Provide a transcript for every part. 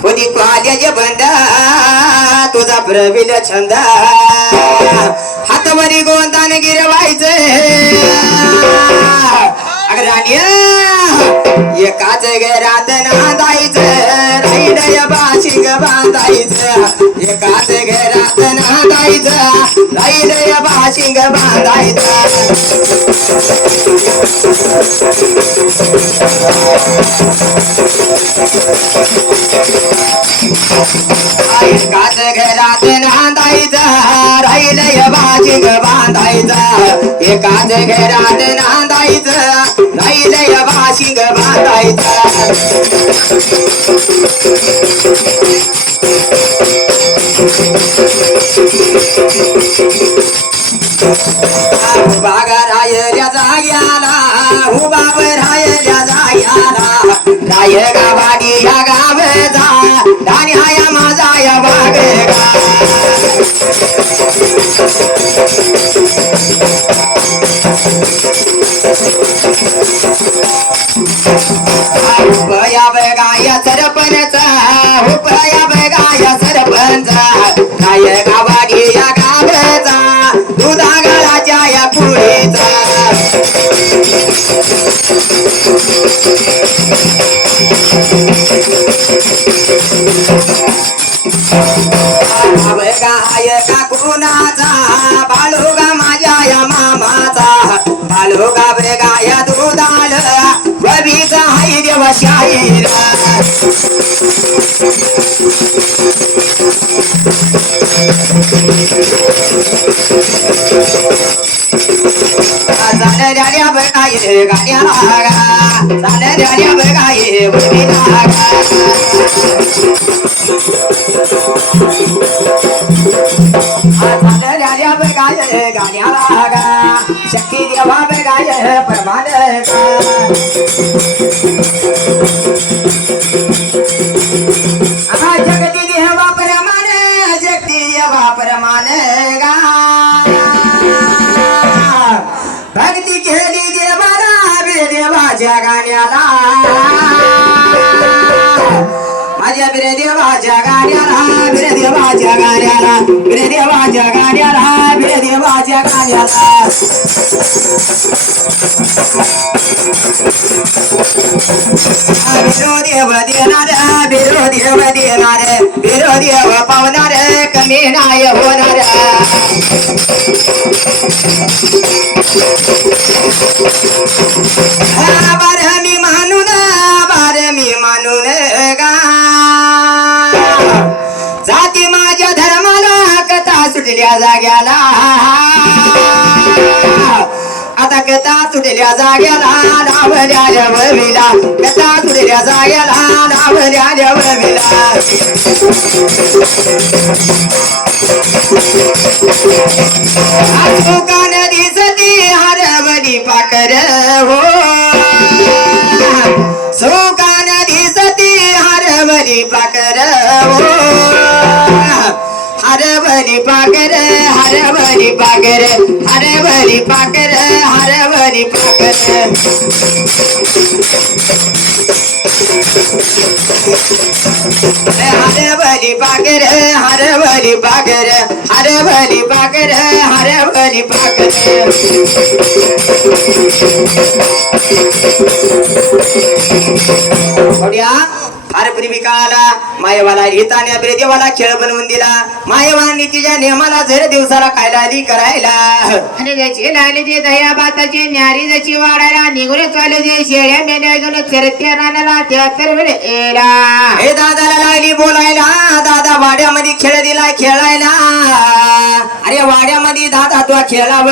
खुदी क्वाल्याचे बंद तुझा प्रविल छंद हातवरी गोंदान गिरवायचे राणिया एकाच घरात नांदायचं राहिलय बाशिंग बांधायचं एकाच घरात नांदायचं राहिलय बाशिंग बांधायचं एकाच घरात नांदायचं राहिलय बाशिंग बांधायचं एकाच घरात नांदायचं राहिलय बाशिंग बांधायचं बागा रायल्या जाग्याला उबाब रायल्या जाग्याला राय गावाडी या गावचा धानी हाया माझा या बाग उपया बगाय सरपंच उपया बगाय सरपंच राय गावाडी या गावचा दुधा गाळाच्या या पुढेचा गाय का कोणाचा बाळोगा माझ्या या मामाचा बाळोगा बेगाया दुधाल बबीचा हाय देव शाहीरा चालऱ्या बगाय गाड्या लागा चालऱ्या बगाय बबी लागा चालऱ्या बगाय गाड्या लागा शक्ती देवा बगाय प्रमाण जगती देवा प्रमाण जगती देवा प्रमाण गा भक्ती केली देवाला बिरदेवाच्या गाण्याला माझ्या बिरदेवाच्या गाण्याला बिरदेवाच्या गाण्याला बिरदेवाच्या गाण्याला बिरदेवाच्या गाण्याला बिरोदेव देणार बिरोदेव देणार बिरोदेव पावणार कमी नाही होणार बार मी मानून गा जाती माझ्या धर्माला कथा सुटल्या जाग्याला आता कथा सुटल्या जाग्याला लावल्या वविला कथा सुटल्या जाग्याला लावल्या वविला सुकान दिसती हरवली पाकर हो सुकान दिसती हरवली पाकर हो हरवली पाकर हरवली पाकर हरवली पाकर हरवली पाकर हरवली पाकर हरवली पाकर हरवली पाकर हरवली पाकर फार काळाला मायवाला हिताने देवाला खेळ बनवून दिला मायवानी तिच्या नियमाला जर दिवसाला खायला आली करायला आणि ज्याची लागली ती दह्या भाताची न्यारी जशी वाढायला निघून चालू दे शेळ्या मेंढ्या घेऊन चरत्या रानाला त्यातर वेळ येला हे दादाला लागली बोलायला दादा वाड्यामध्ये खेळ दिला खेळायला अरे वाड्यामध्ये दादा तू खेळाव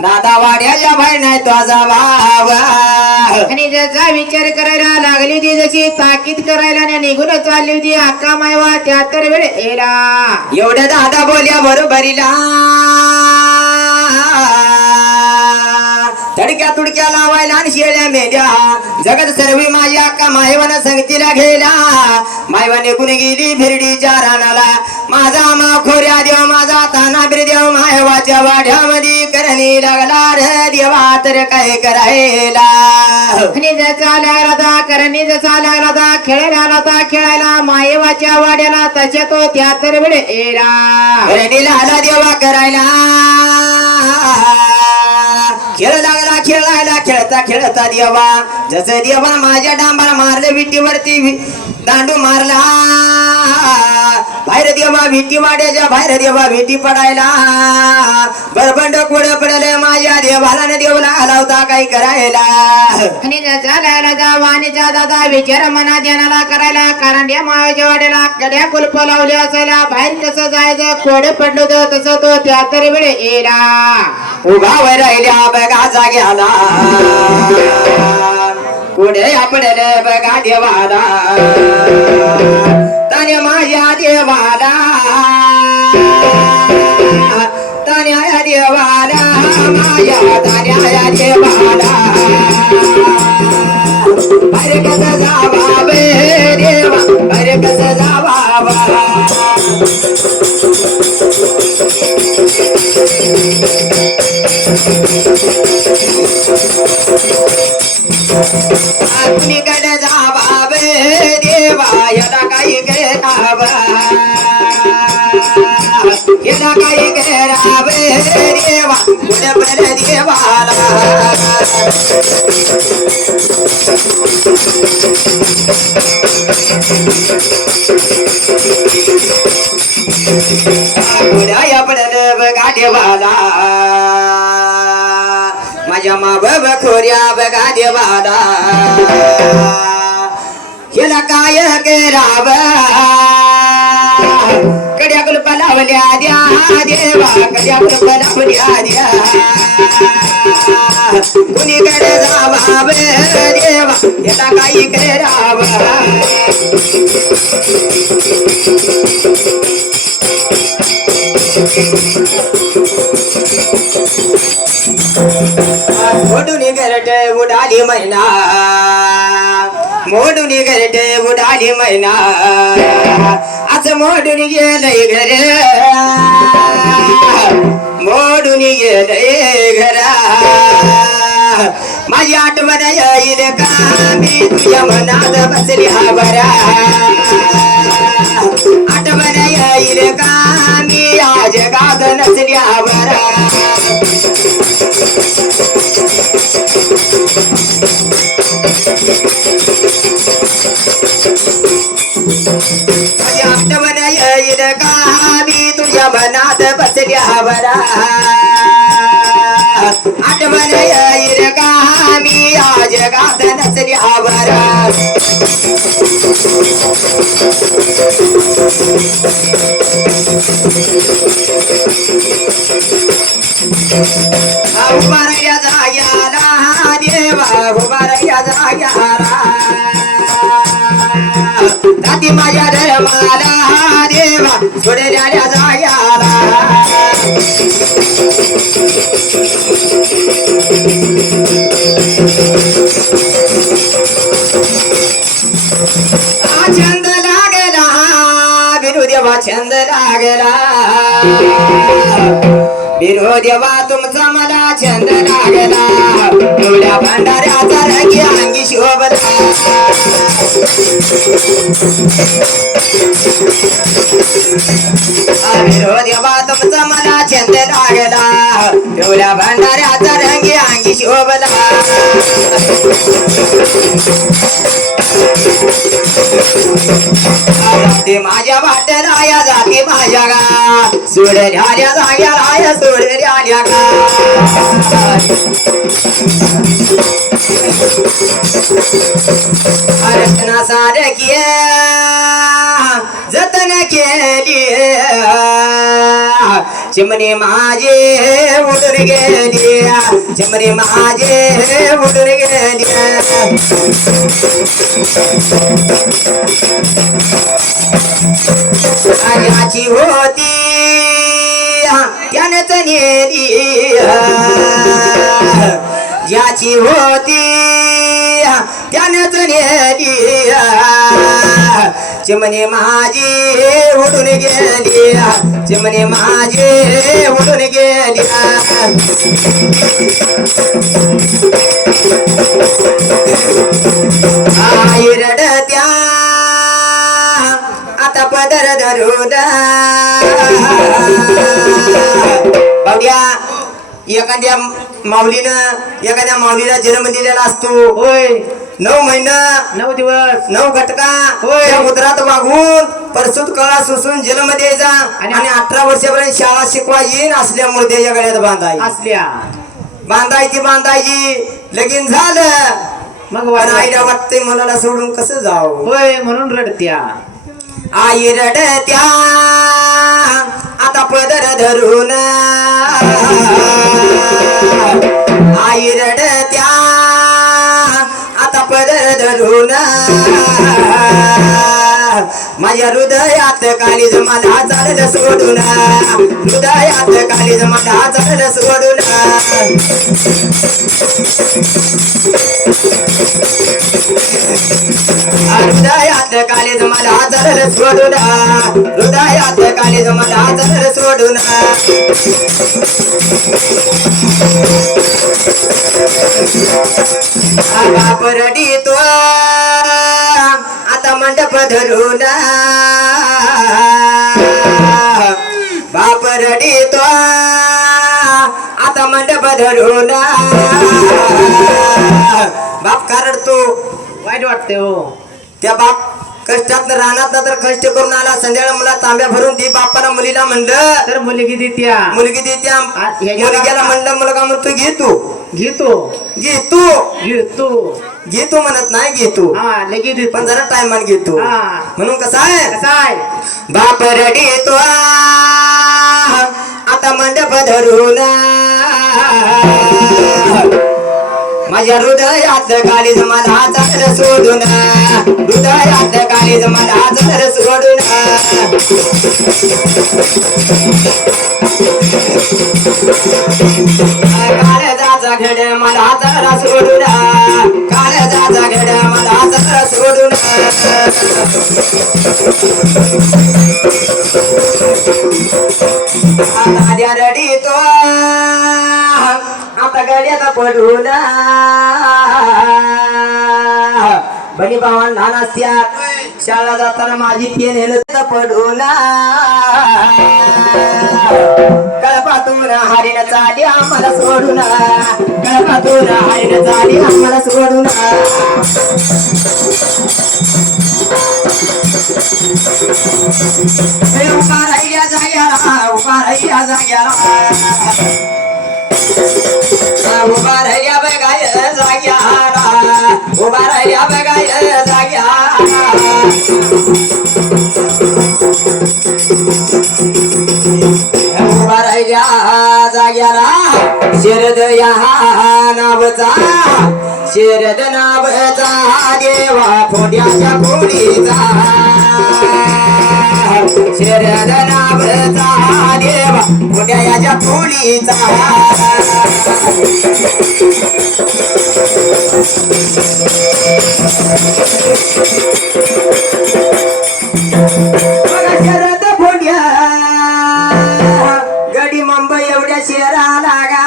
दादा वाड्याच्या बाहेर नाही तुझा भाव आणि ज्याचा विचार करायला लागली ती जशी ताकीद करायला निघून चालली होती अक्का मायवा त्यातर वेळ येला एवढं दादा बोल्या बरोबरीला तुडक्या तुडक्या लावायला आणि शेळ्या मेल्या जगत सर्वी माझ्या अक्का मायवानं संगतीला गेल्या मायवाने कुणी गेली भिरडीच्या रानाला माझा खोऱ्या देव माझा ताना देव मायवाच्या वाड्यामध्ये करणी लागला रे देवा तर काय करायला जसा लागला होता करणी जसा लागला होता खेळायला मायेवाच्या वाड्याला तसे तो त्या तर वेळेला करणी लागला देवा करायला खेळ लागला खेळायला खेळता देवा जसं देवा माझ्या डांबाला मारलं विटीवरती दांडू मारला बाहेर देवा भीती वाड्याच्या बाहेर देवा भीती पडायला बरबंड कोड पडलं माझ्या देवाला न देवला हलावता काय करायला आणि जसा लागला वाणीचा दादा विचार मना ध्यानाला करायला कारण या मायाच्या वाड्याला कड्या कुलप लावले असायला बाहेर कसं जायचं कोड पडलो तसं तो त्या तर वेळ येला उभा वर राहिल्या बघा जाग्याला पुढे आपल्याला बघा देवाला तने माझ्या देवाला तन्या देवाला माझ्या तन्या देवाला अरे कसं जावा बे देवा अरे कसं जावा कुणीकडे जावा बे देवा याला काही करावा याला काही कराव देवा कुठे पर देवाला पुढे पडलं बघा देवाला माझ्या माबाब खोऱ्या बघा देवाला याला काय कराव कड्या कुलप लावल्या द्या देवा कड्या कुलप लावल्या द्या कुणीकडे जावा देवा याला काही कराव मोडून घरटे उडाली मैना मोडून घरटे उडाली मैना असं मोडून गेलंय घर मोडून गेलंय घरा माझी आठवण येईल का मी तुझ्या मनात बसली हा बरा आठवण येईल का मी या जगात नसली हा बरा आठवण येईल का मी तुझ्या मनात बसल्या बरा आठवण येईल का मी या जगात नसल्या बरा उभारल्या जाग्याला देवा उभारल्या जाग्याला जाती माझ्या धर्माला देवा सोडल्या जाग्याला छंद लागला बिरू देवा छंद लागला बिरू देवा तुमचा मला छंद लागला एवढ्या भांडाऱ्याचा रंगी अंगी शोभला बिरू देवा तुमचा मला छंद लागला एवढ्या भांडाऱ्याचा रंगी अंगी शोभला जाती माझ्या वाट्याला या जाती माझ्या गा सोडल्या जाग्याला या सोडल्या गा अर्चना सारखी जतन केली चिमणी माझे उडून गेली चिमणी माझे उडून गेली याची होती त्यानंच नेली ज्याची होती त्यानेच नेली चिमणी माझी उडून गेली चिमणी माझी उडून गेली आई रडत्या आता पदर धरून बावड्या एखाद्या माऊलीला जन्म दिलेला असतो होय 9 महिना 9 दिवस 9 घटका होय. त्या उदरात वागून परसूत कळा सुसून जन्म द्यायचा आणि 18 वर्षापर्यंत शाळा शिकवा येईन असल्यामुळे त्याच्या गळ्यात असल्या बांधायची लगीन झालं मग पण आईला वाटतंय मुलाला सोडून कसं जाऊ होय म्हणून रडत्या आई रडत्या आता पदर धरून आई रडत्या आता पदर धरून माझ्या हृदयात काळीज मला चाललं सोडून हृदयात काळीज मला चाललं सोडून हृदयात काळीज मला चाललं सोडून हृदयात काळीज मला चाललं सोडून बाप रडीतो आता मंडप धरून बाप रडीतो आता मंडप धरून बाप का रडतो वाईट वाटते हो त्या बाप कष्टात रानात तर कष्ट करून आला संध्याकाळी मला तांब्या भरून दे बापाला मुलीला म्हणलं तर मुलगी देत्या मुलगीला म्हणलं मुलगा म्हणतो घेतो म्हणत नाही घेतो हा लगेच देतो पण जरा टायमान घेतो हा. म्हणून कसं आहे काय बाप रडीतो आता मंडप धरून माझ्या हृदयात काळीज मला चाललं सोडून हृदयात काळीज मला चाललं सोडून काळजाचा घड मला चालला सोडून काळजाचा घड मला चालला सोडून आता रडीतो आता गड्यात पडून बनी भावान लहान असत्यात शाळा जाताना माझी पेन नेलं पडून कळपातून हरिण चाली आम्हाला सोडून कळपातून हरिण चाली आम्हाला सोडून उभा राहिल्या जाग्याला उभा राहिल्या जाग्याला उभा राहिल्या बघाय जाग्याला उभा राहिल्या बघाय जाग्याला उभा राहिल्या जाग्याला शरद या नावचा शरद नावचा देवा फोड्याच्या फोडीचा शरद नावचा देवा फोड्याच्या फोडीचा शरद फोड्या गडी मुंबई एवढ्या शहराला गा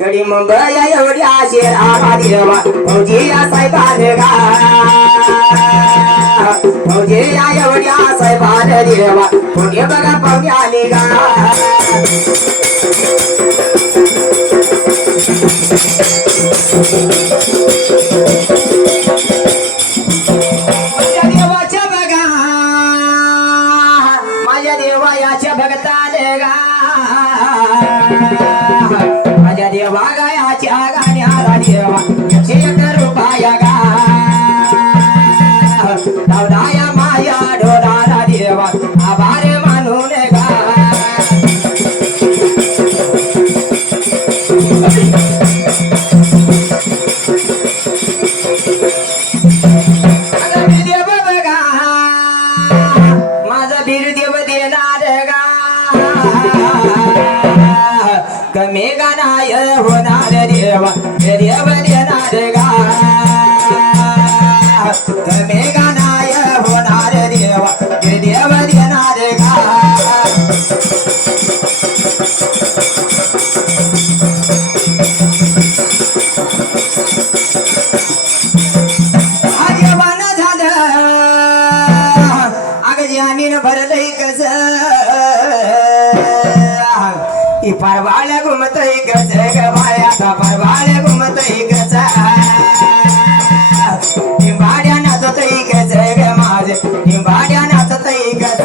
गडी मुंबई एवढ्या शहराला देवा फौजी साहेबान गा फौजी एवढ्या साहेबान देवा पुणे बघा पाहुण्याने गा देवाच्या बघा माझ्या देवायाच्या भगताने गा माझ्या देवा गायाच्या गाण्याला देवा 101 रुपया गा दावदाया माया डोलाला देवा आभार मानून गा होणार देवा देव देणार गा मेघा नाय होणार देवा देव देणार गा आजीवन झालं अग जामीन भरलंय कस परवाळ्या घुमतय गज ग बाया परवाळ्या घुमतय गज निंबाड्या नाचतय गज ग माझ निंबाड्या नाचतय गज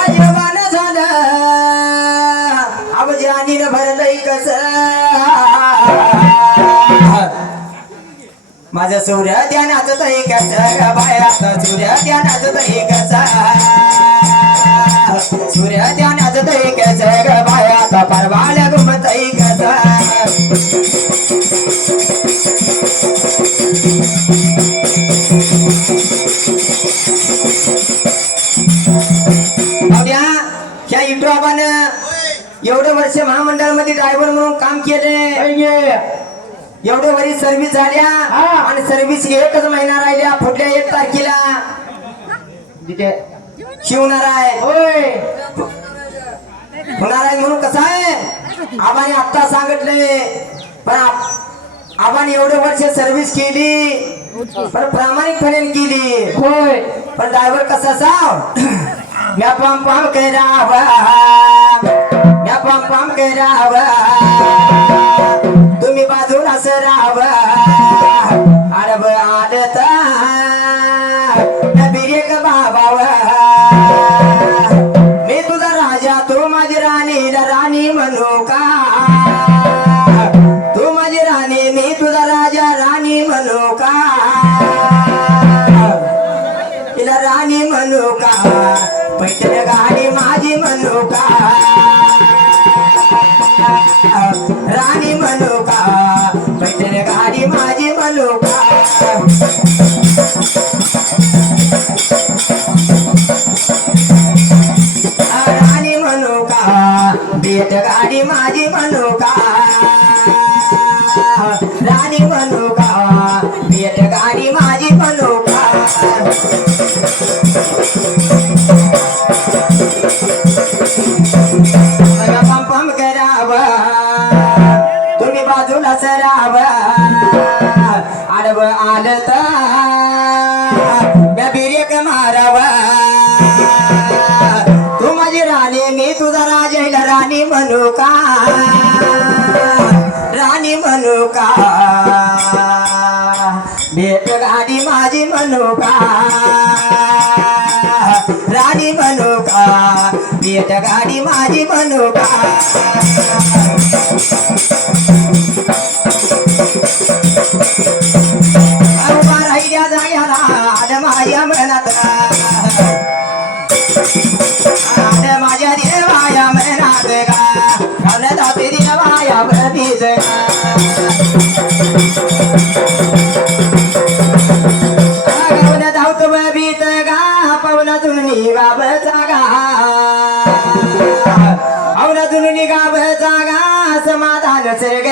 आजीवन झालं अब जानीन भरलंय कस माझं सूर्य त्या नाचत कस बाया सूर्य त्या नाचत कस सूर्य त्या नाचत कस बाया परवाळ्या घुमत कस ह्या युट्यूबान एवढं वर्ष महामंडळामध्ये ड्रायव्हर म्हणून काम केले एवढे वरी सर्व्हिस झाल्या आणि सर्व्हिस एकच महिना राहिल्या पुढल्या 1 तारखेला तिथे शिवणार आहे होणार आहे म्हणून कसं आहे आबाने आता सांगितले पण आबाने एवढे वर्ष सर्व्हिस केली पण प्रामाणिकपणे केली होय पण ड्रायव्हर कसा साव म्या पम पम करावा म्या पम पम करावा तुम्ही बाजूला सराव आडब आडत बिरेक बाबाव मी तुझा राजा तू माझी राणी राणी म्हणू का तू माझी राणी मी तुझा राजा राणी म्हणू का तिला राणी म्हणू का पैठण गाडी माझी म्हणू का राणी म्हणू का पैठण गाडी माझी म्हणू का राणी म्हणू का बेट गाडी माझी म्हणू का राणी म्हणू का बेट गाडी माझी म्हणू का पम पम कराव तुम्ही बाजूला सराव आडव आलत बिरेक माराव तू माझी राणी मी तुझा राजा राणी म्हणू का राणी म्हणू का भेट गाडी माझी म्हणू का राणी म्हणू का भेट गाडी माझी म्हणू का उभा राहिल्या जायला आड माझ्या मनात आड माझ्या देवाया मनात गा घालत देवाया भरतीत गावला धावतो बबीत गा पावला तुम्ही गावचा गा आवला तुम्ही गावचा गा समाधान सरग